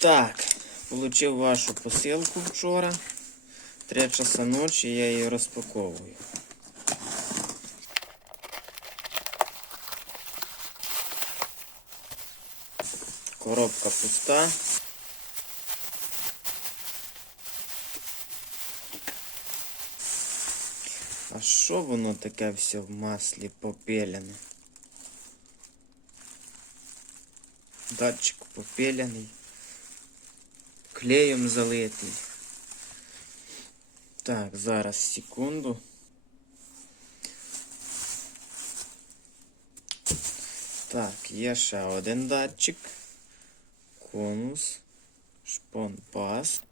Так, получив вашу посилку вчора. Три часа ночі я її розпаковую. Коробка пуста. А що воно таке все в маслі попеляне? Датчик попеляний. Клеєм залитий. Так, зараз секунду. Так, є ще один датчик. Конус. Шпон пас.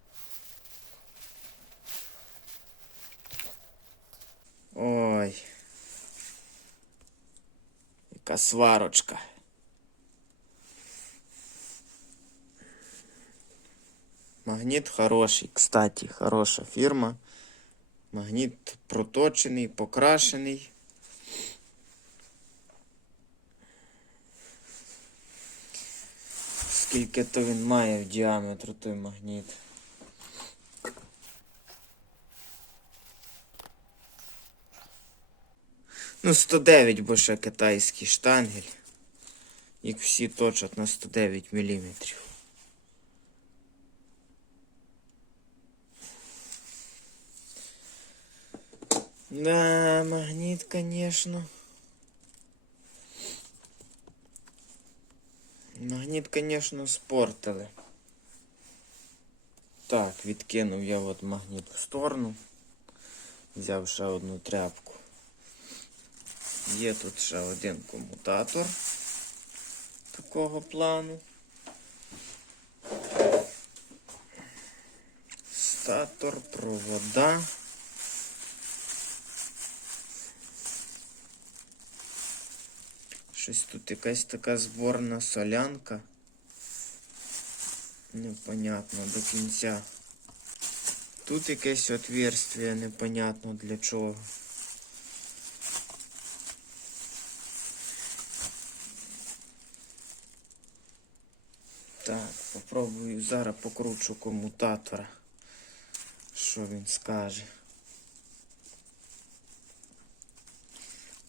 Ой. Яка сварочка. Магніт хороший, кстати, хороша фірма. Магніт проточений, покрашений. Скільки то він має в діаметру той магніт. Ну, 109, бо ще китайський штангель. Їх всі точать на 109 мм. Да, магніт, конечно. Магніт, конечно, спортили. Так, відкинув я от магніт в сторону. Взяв ще одну тряпку. Є тут ще один комутатор такого плану. Статор, провода. Щось тут якась така зборна солянка. Непонятно до кінця. Тут якесь отверстие, непонятно для чого. Так, попробую зараз покручу комутатора. Що він скаже?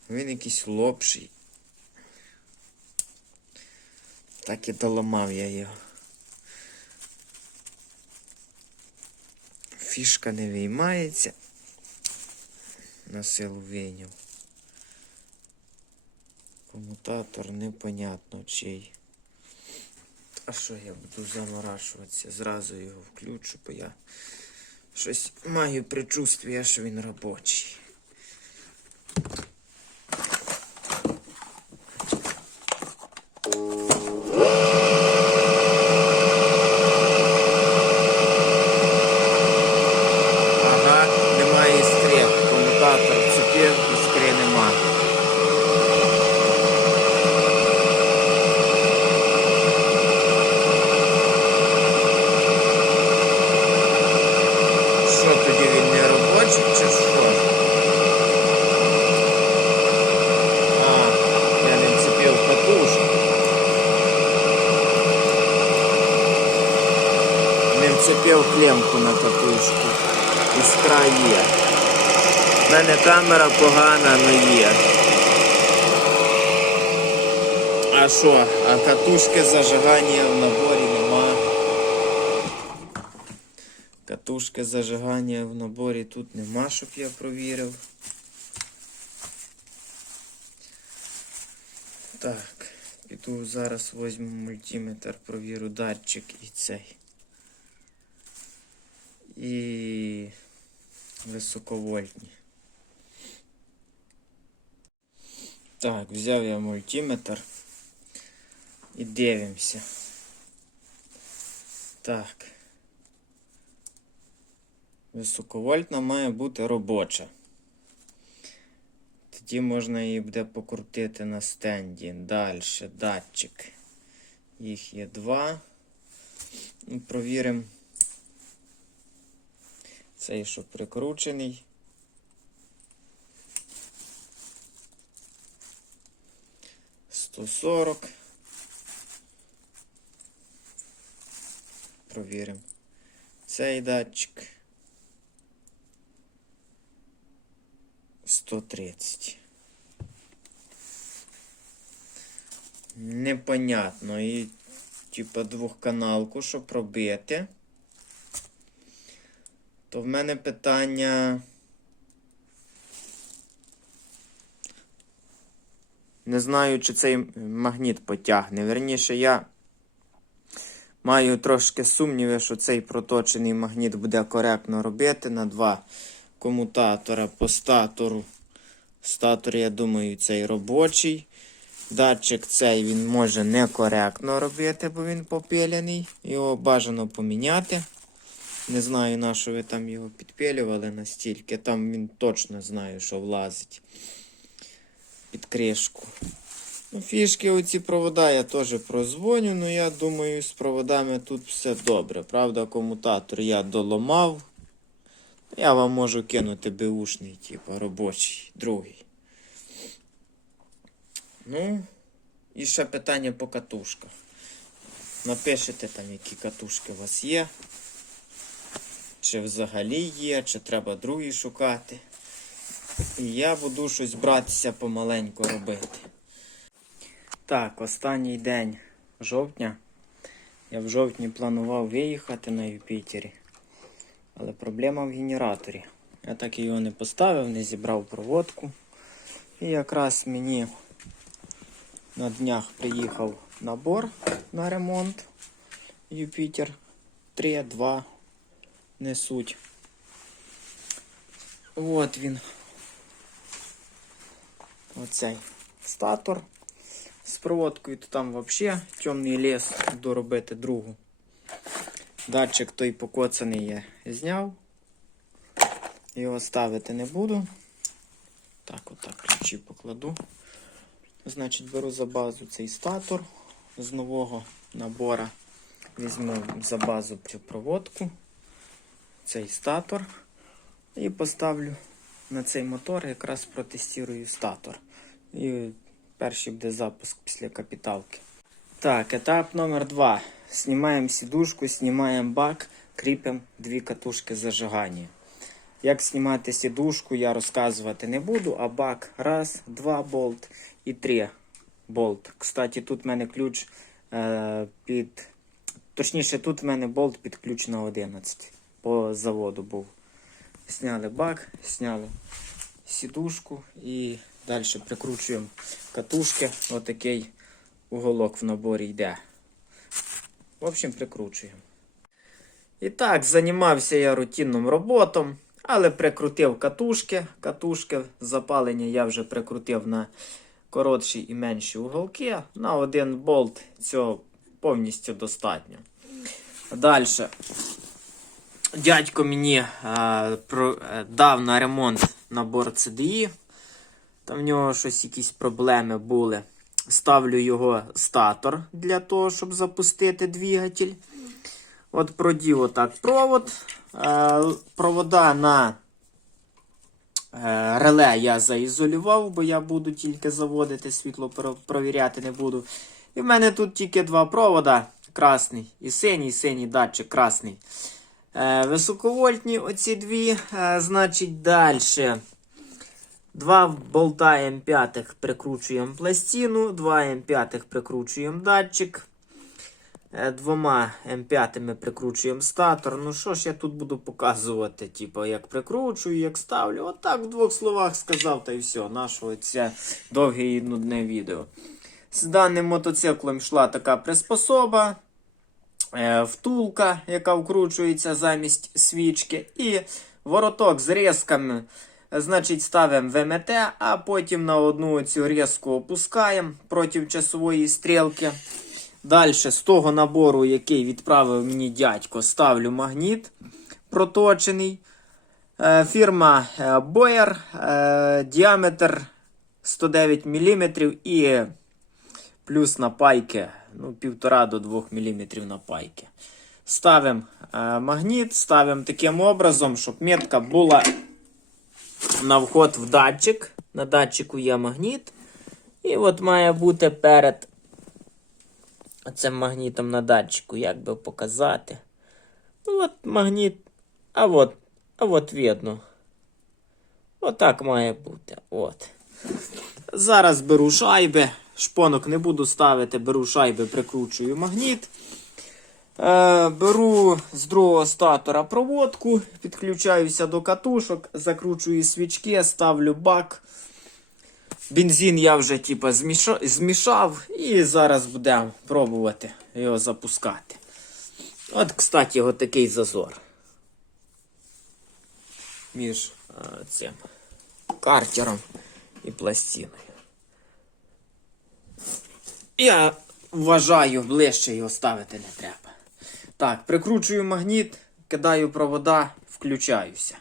Він якийсь лопший. Так і доламав я його. Фішка не виймається. На силу вийняв. Комутатор непонятно чий. А що я буду заморашуватися? Зразу його включу, бо я щось маю предчувствие, що він робочий. Ага, немає іскри. Комутатор вцепив, іскри нема. Що тоді він не робочий чи що? А, я не вцепив катушку. Не вцепив клемку на катушку. Іскра є. У мене камера погана, але є. А що? А катушки зажигання в наборі нема. Катушки зажигання в наборі тут нема, щоб я провірив. Так, піду зараз візьму мультиметр, провірю датчик і цей. І високовольтні. Так, взяв я мультиметр і дивимося. Так. Високовольтна має бути робоча. Тоді можна її буде покрутити на стенді. Далі датчик. Їх є два. Ну, Провіримо. Цей, що прикручений. Сто сорок. провіримо. Цей датчик. 130. Непонятно. І типа двохканалку, щоб пробити. То в мене питання. Не знаю, чи цей магніт потягне. Верніше, я маю трошки сумніви, що цей проточений магніт буде коректно робити на два комутатора по статору. Статор, я думаю, цей робочий. Датчик цей він може некоректно робити, бо він попиляний. Його бажано поміняти. Не знаю, на що ви там його підпилювали настільки. Там він точно знає, що влазить під кришку. Ну, фішки оці провода я теж прозвоню, але я думаю, з проводами тут все добре. Правда, комутатор я доломав. Я вам можу кинути беушний, типу, робочий, другий. Ну, і ще питання по катушках. Напишите там, які катушки у вас є. Чи взагалі є, чи треба другі шукати. І я буду щось братися помаленьку робити. Так, останній день жовтня. Я в жовтні планував виїхати на Юпітері. Але проблема в генераторі. Я так його не поставив, не зібрав проводку. І якраз мені на днях приїхав набор на ремонт Юпітер 3, 2 несуть. От він. Оцей статор. З проводкою то там взагалі темний ліс доробити другу. Датчик той покоцаний я зняв. Його ставити не буду. Так, отак ключі покладу. Значить, беру за базу цей статор з нового набора. Візьму за базу цю проводку, цей статор і поставлю на цей мотор, якраз протестую статор. І перший буде запуск після капіталки. Так, етап номер два. Знімаємо сідушку, знімаємо бак, кріпимо дві катушки зажигання. Як знімати сідушку, я розказувати не буду, а бак раз, два болт і три болт. Кстати, тут в мене ключ е, під. Точніше, тут в мене болт під ключ на 11. По заводу був. Сняли бак, сняли сідушку і далі прикручуємо катушки. Отакий уголок в наборі йде. В общем, прикручуємо. І так, займався я рутинним роботом, але прикрутив катушки. Катушки запалення я вже прикрутив на коротші і менші уголки. На один болт цього повністю достатньо. Далі. Дядько мені е, про, е, дав на ремонт набор CDI. Там в нього щось якісь проблеми були. Ставлю його статор для того, щоб запустити двигатель. От продів отак провод. Е, провода на е, реле я заізолював, бо я буду тільки заводити, світло провіряти не буду. І в мене тут тільки два провода. Красний і синій, синій датчик красний. Е, високовольтні оці дві. Е, значить, далі. Два болта М5 прикручуємо пластину, два М5 прикручуємо датчик. Е, Двома М5 прикручуємо статор. Ну що ж я тут буду показувати, типу, як прикручую, як ставлю. Отак в двох словах сказав, та й все. Наше це довге і нудне відео. З даним мотоциклом йшла така приспособа. Е, Втулка, яка вкручується замість свічки, і вороток з різками. Значить, ставимо ВМТ, а потім на одну цю різку опускаємо проти часової стрілки. Далі з того набору, який відправив мені дядько, ставлю магніт проточений. Е, Фірма е, Boyer, діаметр 109 мм і плюс на пайки ну, 1,5 до 2 мм на пайки. Ставимо е, магніт, ставимо таким образом, щоб метка була на вход в датчик. На датчику є магніт. І от має бути перед цим магнітом на датчику, як би показати. От магніт. А от, а от видно. Отак має бути. От. Зараз беру шайби. Шпонок не буду ставити, беру шайби, прикручую магніт. Е, беру з другого статора проводку, підключаюся до катушок, закручую свічки, ставлю бак. Бензин я вже змішав, змішав і зараз будемо пробувати його запускати. От, кстати, от такий зазор. Між е, цим картером і пластиною. Я вважаю, ближче його ставити не треба. Так, прикручую магніт, кидаю провода, включаюся.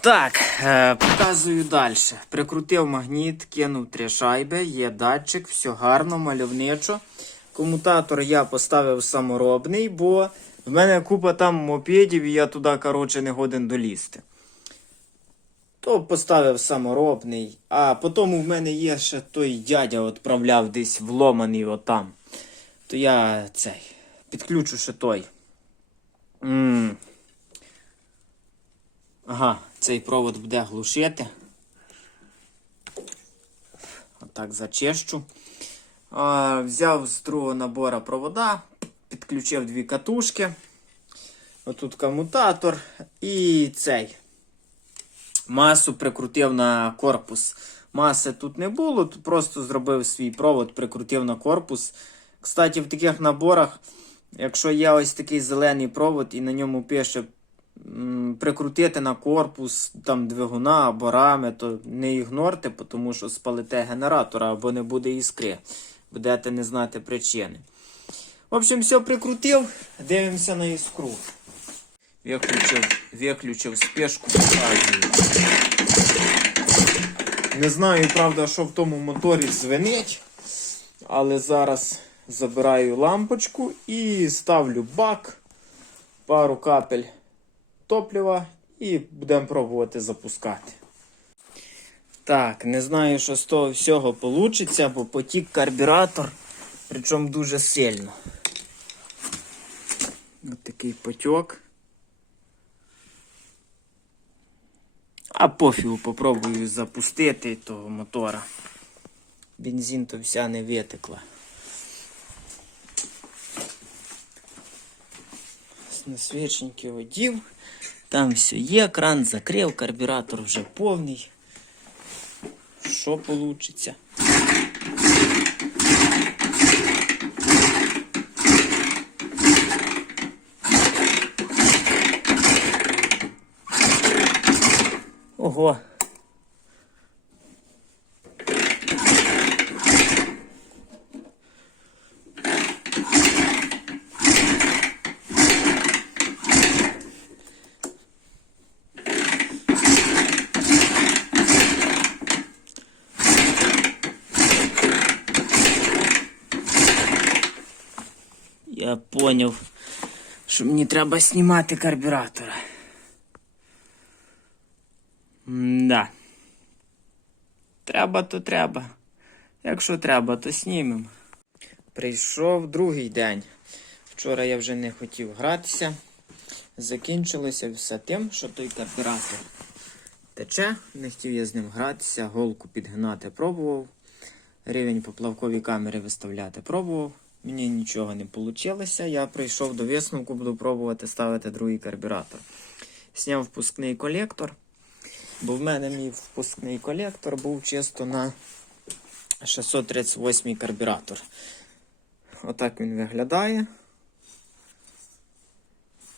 Так, е, показую далі. Прикрутив магніт, кинув три шайби, є датчик, все гарно, мальовничо. Комутатор я поставив саморобний, бо в мене купа там мопедів і я туди, коротше, не годен долізти. То поставив саморобний, а потім у мене є ще той дядя відправляв десь вломаний отам. То я цей підключу ще той. м Ага, цей провод буде глушити. Отак зачищу. А, взяв з другого набора провода, підключив дві катушки. Отут комутатор і цей. Масу прикрутив на корпус. Маси тут не було, тут просто зробив свій провод, прикрутив на корпус. Кстати, в таких наборах, якщо є ось такий зелений провод і на ньому пише прикрутити на корпус там двигуна або рами, то не ігнорте, тому що спалите генератора або не буде іскри. Будете не знати причини. В общем, все прикрутив, дивимося на іскру. Виключив, виключив спешку, показую. Не знаю, правда, що в тому моторі звенить, але зараз забираю лампочку і ставлю бак, пару капель топлива і будемо пробувати запускати. Так, не знаю, що з того всього вийде, бо потік карбюратор, причому дуже сильно. Ось такий потік. А пофігу попробую запустити того мотора. Бензин то вся не витекла. На свічники одів. Там все є, кран закрив, карбюратор вже повний. Що получиться? Ого. Я поняв, що мені треба знімати карбюратора. Треба, то треба. Якщо треба, то знімемо. Прийшов другий день. Вчора я вже не хотів гратися. Закінчилося все тим, що той карбюратор тече. Не хотів я з ним гратися, голку підгинати пробував. Рівень поплавковій камери виставляти пробував. Мені нічого не вийшло. Я прийшов до висновку, буду пробувати ставити другий карбюратор. Сняв впускний колектор. Бо в мене мій впускний колектор був чисто на 638 карбюратор. Отак він виглядає.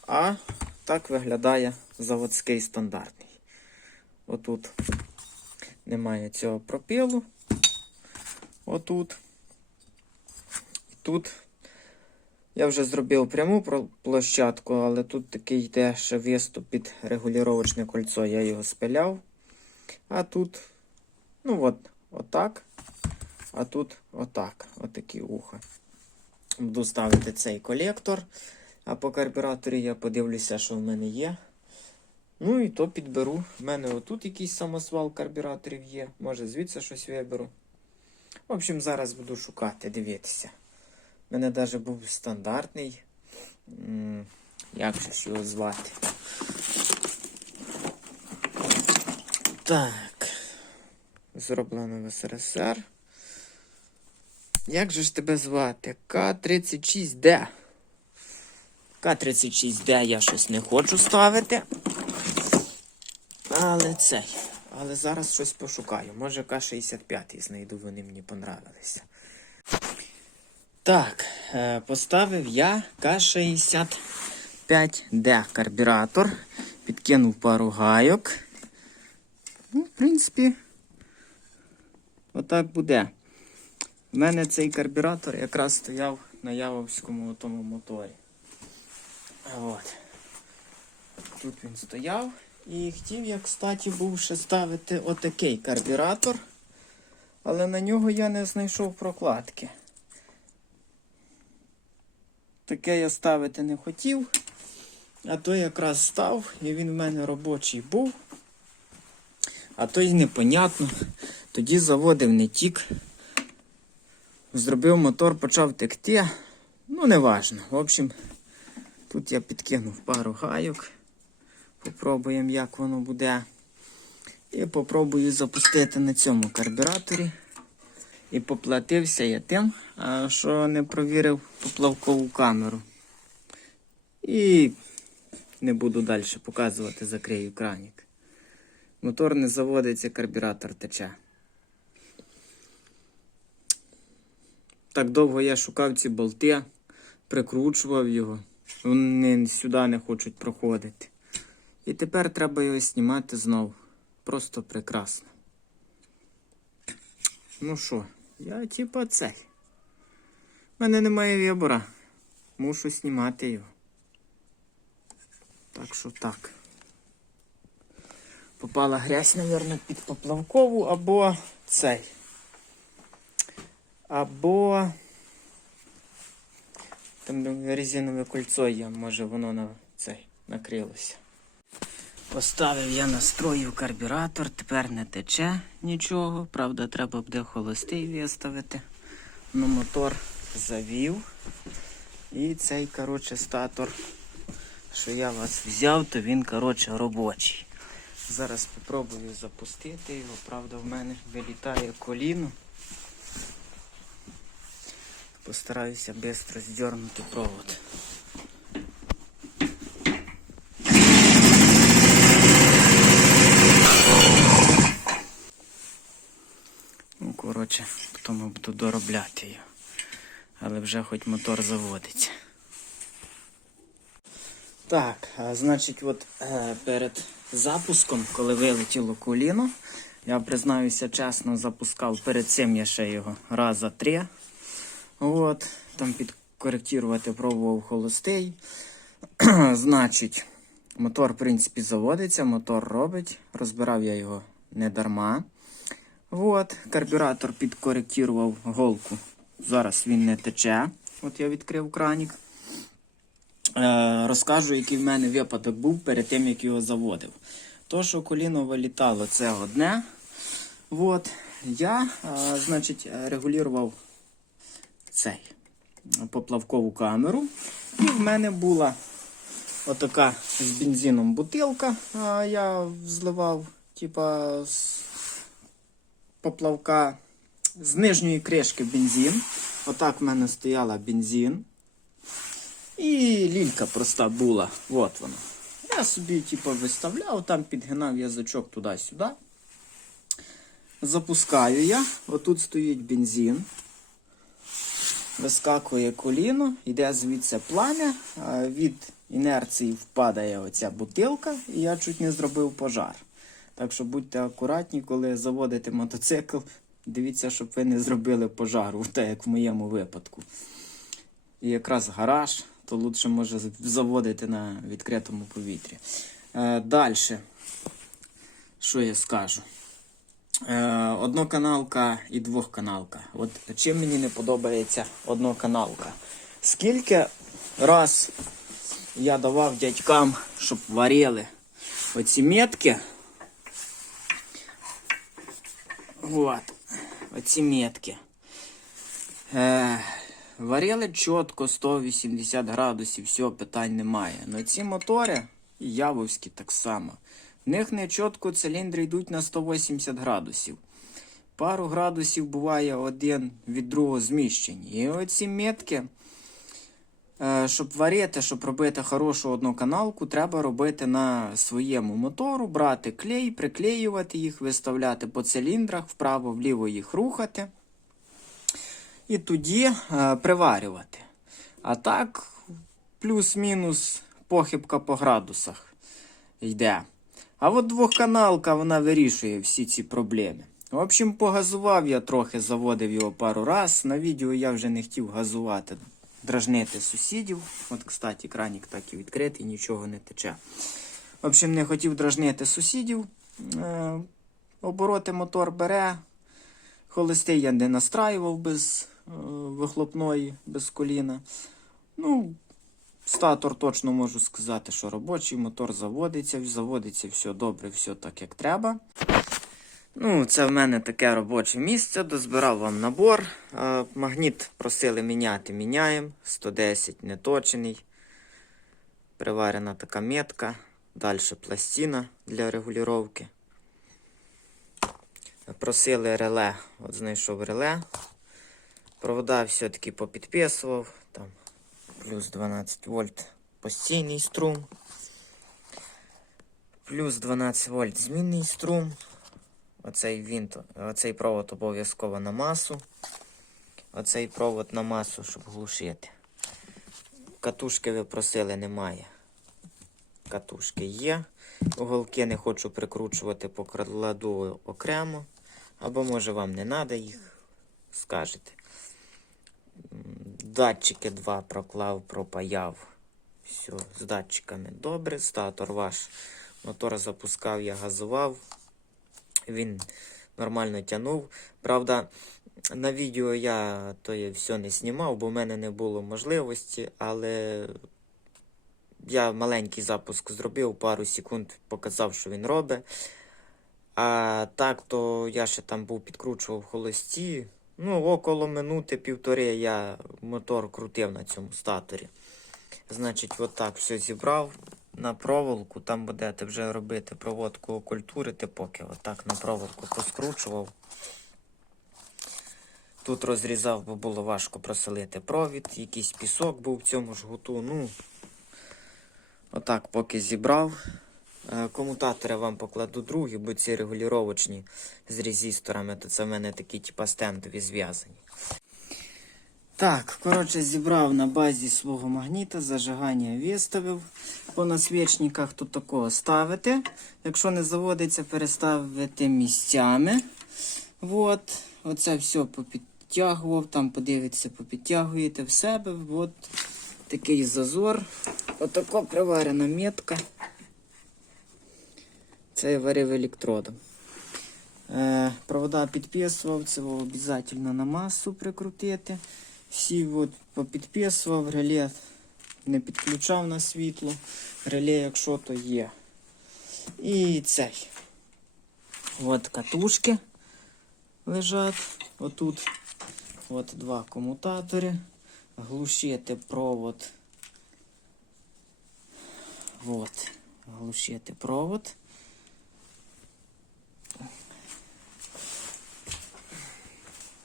А так виглядає заводський стандартний. Отут немає цього пропілу. Отут. Тут я вже зробив пряму площадку, але тут такий йде ще виступ під регулювачне кольцо. Я його спиляв. А тут, ну от, отак. А тут отак. Отакі вуха. Буду ставити цей колектор. А по карбюраторі я подивлюся, що в мене є. Ну і то підберу. В мене отут якийсь самосвал карбюраторів є. Може звідси щось виберу. В общем, зараз буду шукати, дивитися. У мене навіть був стандартний Як же ж його звати? Так. Зроблено в СРСР. Як же ж тебе звати? К-36Д. К-36Д я щось не хочу ставити. Але цей. Але зараз щось пошукаю. Може К-65 знайду, вони мені понравилися. Так, е, поставив я К-65Д карбюратор. Підкинув пару гайок. Ну, в принципі, отак буде. У мене цей карбюратор якраз стояв на Явовському тому моторі. От. Тут він стояв. І хотів я, кстати, був ще ставити отакий карбюратор. Але на нього я не знайшов прокладки. Таке я ставити не хотів. А той якраз став, і він в мене робочий був. А то й непонятно. Тоді заводив не тік. Зробив мотор, почав текти. Ну, не важно. В общем, тут я підкинув пару гайок. Попробуємо, як воно буде. І попробую запустити на цьому карбюраторі. І поплатився я тим, що не провірив поплавкову камеру. І не буду далі показувати, закрию кранік. Мотор не заводиться, карбюратор тече. Так довго я шукав ці болти, прикручував його. Вони сюди не хочуть проходити. І тепер треба його знімати знову. Просто прекрасно. Ну що, я типа цей. У мене немає вибора. Мушу знімати його. Так що так. Попала грязь, мабуть, під поплавкову або цей. Або там резинове кольцо є, може воно на цей накрилося. Поставив я настроїв карбюратор, тепер не тече нічого. Правда, треба буде холостий виставити. Ну, мотор завів. І цей, коротше, статор, що я вас взяв, то він, коротше, робочий. Зараз спробую запустити його. Правда, в мене вилітає коліно. Постараюся швидко здернути провод. Ну, коротше, потім доробляти його. Але вже хоч мотор заводиться. Так, значить, от е, перед запуском, коли вилетіло коліно, я признаюся чесно, запускав перед цим я ще його раза три. От, там підкоректувати пробував холостий. Значить, мотор, в принципі, заводиться, мотор робить. Розбирав я його не дарма. От, карбюратор підкоректував голку. Зараз він не тече. От я відкрив кранік. Е, розкажу, який в мене випадок був перед тим, як його заводив. То, що коліно вилітало, це одне. От, я, е, значить, регулював цей поплавкову камеру. І в мене була отака з бензином бутилка. А я зливав, типа, поплавка з нижньої кришки бензин. Отак в мене стояла бензин. І лілька проста була. От вона. Я собі, типу, виставляв, там підгинав язичок туди-сюди. Запускаю я. Отут стоїть бензин. Вискакує коліно, йде звідси плам'я, від інерції впадає оця бутилка, і я чуть не зробив пожар. Так що будьте акуратні, коли заводите мотоцикл, дивіться, щоб ви не зробили пожару, так як в моєму випадку. І якраз гараж, то лучше може заводити на відкритому повітрі. Е, Далі, що я скажу? Е, одноканалка і двохканалка. От чим мені не подобається одноканалка? Скільки раз я давав дядькам, щоб варили оці метки. От, оці метки. Е, Варили чітко 180 градусів, все, питань немає. Но ці мотори, явовські так само. В них не чітко циліндри йдуть на 180 градусів. Пару градусів буває один від другого зміщені. І оці метки, щоб варити, щоб робити хорошу одноканалку, треба робити на своєму мотору, брати клей, приклеювати їх, виставляти по циліндрах, вправо-вліво їх рухати. І тоді е, приварювати. А так, плюс-мінус похибка по градусах йде. А от двохканалка вона вирішує всі ці проблеми. В общем, погазував я трохи, заводив його пару раз. На відео я вже не хотів газувати, дражнити сусідів. От, кстати, кранік так і відкритий, нічого не тече. В общем, не хотів дражнити сусідів. Е, обороти мотор бере. Холостий я не настраював без е, вихлопної, без коліна. Ну, статор точно можу сказати, що робочий мотор заводиться, заводиться все добре, все так як треба. Ну, це в мене таке робоче місце. Дозбирав вам набор. Е, Магніт просили міняти, міняємо. 110 неточений. Приварена така метка. Далі пластина для регулювання. Просили реле. От знайшов реле. Провода все-таки попідписував. Там плюс 12 вольт постійний струм. Плюс 12 вольт змінний струм. Оцей вінт, оцей провод обов'язково на масу. Оцей провод на масу, щоб глушити. Катушки ви просили, немає. Катушки є. Уголки не хочу прикручувати, покладу окремо. Або може вам не треба їх, скажете. Датчики два проклав, пропаяв. Все, з датчиками добре. Статор ваш. Мотор запускав, я газував. Він нормально тягнув. Правда, на відео я то є все не знімав, бо в мене не було можливості, але я маленький запуск зробив, пару секунд показав, що він робить. А так, то я ще там був підкручував холості. Ну, около минути півтори я мотор крутив на цьому статорі. Значить, отак все зібрав на проволоку. Там будете вже робити проводку окультурити, поки отак на проволоку поскручував. Тут розрізав, бо було важко просолити провід, якийсь пісок був в цьому жгуту. Ну, отак поки зібрав. Е, Комутатори вам покладу другі, бо ці регулювачні з резисторами, то це в мене такі типа стендові зв'язані. Так, коротше, зібрав на базі свого магніта, зажигання виставив. По насвічниках тут такого ставити. Якщо не заводиться, переставити місцями. От, оце все попідтягував, там подивитися, попідтягуєте в себе. От такий зазор. Отако приварена метка. Це я варив електродом. Е, провода підписував, це обов'язково на масу прикрутити. Всі от попідписував, реле не підключав на світло. Реле, якщо то є. І цей. От катушки лежать. Отут от два комутатори. Глушити провод. От. Глушити провод.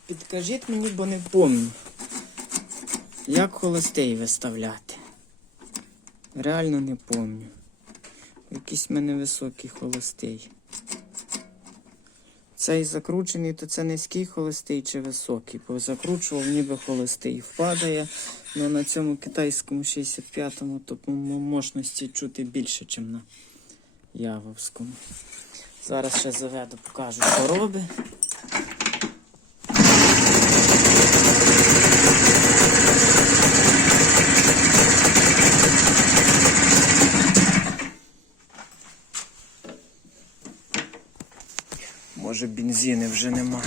Підкажіть мені, бо не пам'ятаю, як холостей виставляти. Реально не пам'ятаю. Якийсь в мене високий холостей. Цей закручений, то це низький холостий чи високий. Бо закручував, ніби холостий впадає. але на цьому китайському 65-му то по мощності чути більше, ніж на Явовському. Зараз ще заведу, покажу, що робить. Може бензини вже нема.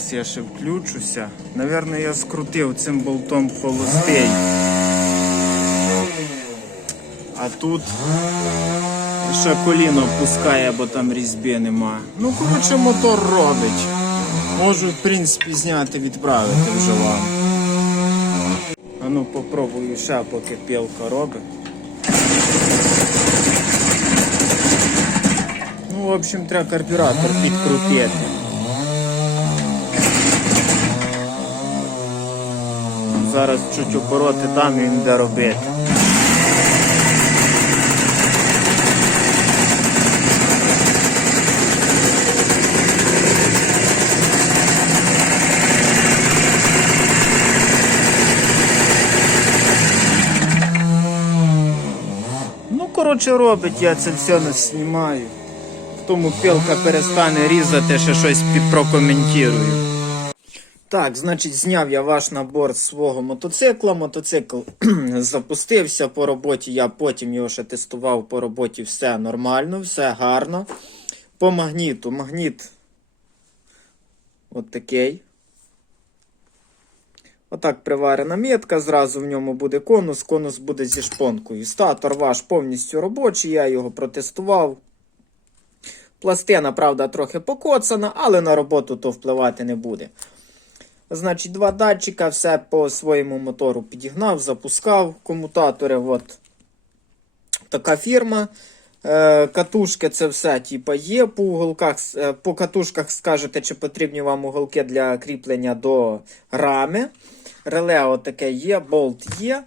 Зараз я ще включуся. Навірно, я скрутив цим болтом холостий. А тут ще коліно пускає, бо там різьби нема. Ну, коротше, мотор робить. Можу, в принципі, зняти, відправити вже вам. А ну попробую ще, поки пілка робить. Ну, в общем, треба карбюратор підкрутити. Зараз чуть обороти дам і буде робити. Ну, коротше, робить, я це все не знімаю. Тому пілка перестане різати, ще щось прокоментую. Так, значить, зняв я ваш набор з свого мотоцикла. Мотоцикл запустився по роботі. Я потім його ще тестував по роботі. Все нормально, все гарно. По магніту. Магніт от такий. Отак приварена метка, зразу в ньому буде конус, конус буде зі шпонкою. Статор ваш повністю робочий, я його протестував. Пластина, правда, трохи покоцана, але на роботу то впливати не буде. Значить, два датчика, все по своєму мотору підігнав, запускав комутатори. От така фірма. Е, катушки це все типа, є. По уголках, е, по катушках скажете, чи потрібні вам уголки для кріплення до рами. Реле отаке є, болт є.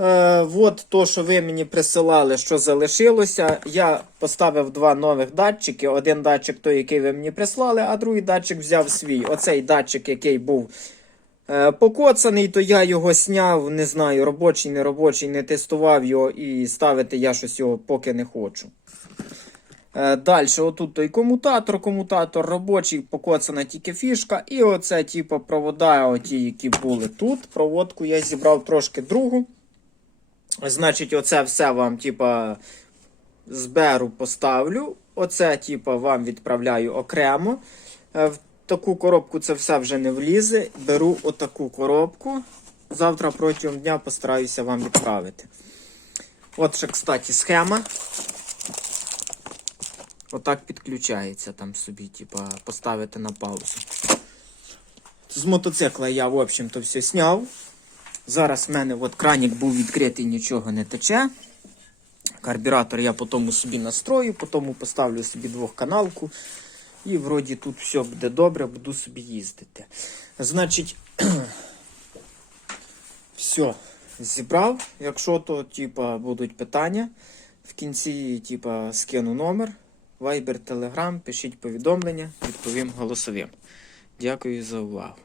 Е, от то, що ви мені присилали, що залишилося. Я поставив два нових датчики. Один датчик той, який ви мені прислали, а другий датчик взяв свій. Оцей датчик, який був е, покоцаний, то я його сняв, не знаю, робочий, не робочий, не тестував його і ставити я щось його поки не хочу. Е, Далі, отут той комутатор, комутатор робочий, покоцана тільки фішка. І оце, типу, провода, оті, які були тут. Проводку я зібрав трошки другу. Значить, оце все вам, типа, зберу, поставлю. Оце, типа, вам відправляю окремо. Е, В таку коробку це все вже не влізе. Беру отаку коробку. Завтра протягом дня постараюся вам відправити. От ще, кстати, схема. Отак підключається там собі, типа, поставити на паузу. З мотоцикла я, в общем-то, все сняв. Зараз в мене от кранік був відкритий, нічого не тече. Карбюратор я потім собі настрою, потім поставлю собі двохканалку. І вроді тут все буде добре, буду собі їздити. Значить, все, зібрав. Якщо то, типа, будуть питання, в кінці, типа, скину номер. Viber, Telegram, пишіть повідомлення, відповім голосовим. Дякую за увагу.